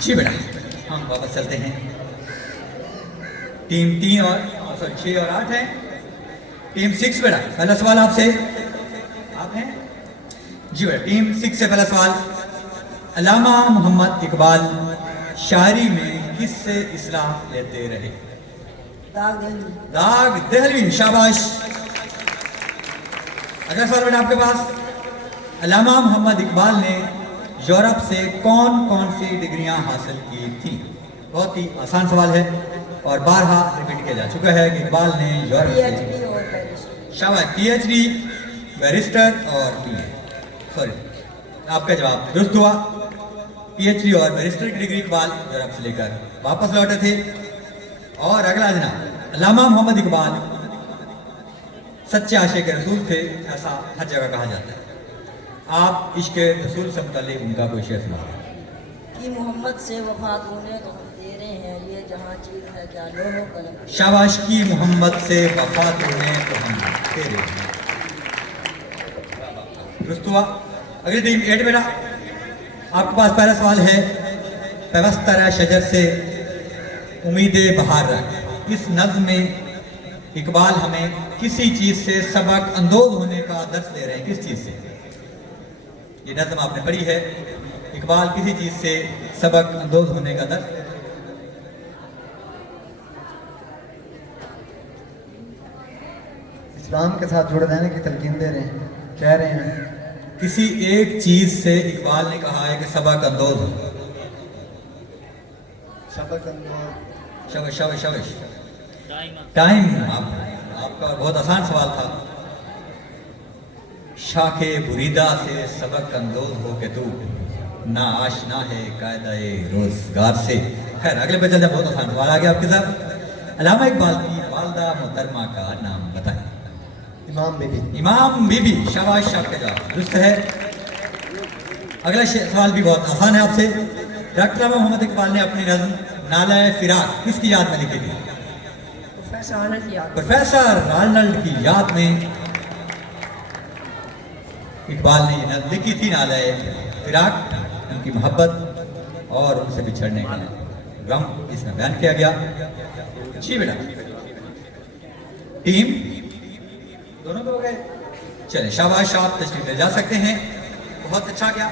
जी बेटा, हम वापस चलते हैं। टीम 3 और 6 और 8 है। टीम 6 बेटा, पहला सवाल आपसे। आप हैं जी बेटा। टीम 6 से पहला सवाल, अल्लामा मोहम्मद इकबाल शायरी में किससे इस्लाह लेते रहे? दाग दहलवी, शाबाश। अगला सवाल बेटा आपके पास, अल्लामा मोहम्मद इकबाल ने यूरोप से कौन कौन सी डिग्रियां हासिल की थी? बहुत ही आसान सवाल है और बारहा रिपीट किया जा चुका है कि इकबाल ने यूरोप से, शाबाश, पीएचडी, बैरिस्टर और बीए, सॉरी आपका जवाब दुरुस्त हुआ। पीएचडी और बैरिस्टर की डिग्री इकबाल यूरोप से लेकर वापस लौटे थे। और अगला दिन, अल्लामा मोहम्मद इकबाल सच्चे आशिक रसूल थे, ऐसा हर जगह कहा जाता है। आप इश्क रसूल से मुताल्लिक उनका कोई शेर सुना कि मोहम्मद से वफा तूने तो हम तेरे हैं, ये जहाँ चीज है क्या लोहो कलम। शाबाश, की मोहम्मद से वफा तूने तो हम तेरे हैं। दुरुस्त हुआ। अगली टीम 8 बेटा, आपके पास पहला सवाल है, पैवस्तर शजर से उम्मीद बहार रख। इस नज्म में इकबाल हमें किसी चीज से सबक अंदोज होने का दर्स दे रहे हैं। किस चीज से? ये नज्म आपने पढ़ी है, इकबाल किसी चीज से सबक अंदोज होने का दर्स, इस्लाम के साथ जुड़ रहने की तलकीन दे रहे हैं, कह रहे हैं किसी एक चीज से इकबाल ने कहा है कि सबक अंदोज हो। सबक अंदोज। शबश शबश शबश। टाइम आपका बहुत आसान सवाल था। शाखे बुरीदा से सबक अंदोज हो के तू ना आशना है कायदाए रोजगार से। खैर अगले पे चलते, बहुत आसान सवाल आ गया आपके साथ। अल्लामा इकबाल की वालदा मोहतरमा का नाम बताएं। इमाम बीबी। इमाम बीबी, शाबाश, आपका जवाब दुरुस्त है। अगला सवाल भी बहुत आसान है आपसे। डॉक्टर मोहम्मद इकबाल ने अपनी नज़्म नाला फिराक किसकी याद में लिखी थी? प्रोफेसर आर्नल्ड की याद में इकबाल ने ये नज़्म लिखी थी, नाला फिराक, उनकी मोहब्बत और उनसे बिछड़ने का गम इसमें बयान किया गया। जी बेटा, टीम दोनों पे हो गए। चले, शाबाश, आप तशरीफ ले जा सकते हैं। बहुत अच्छा गया।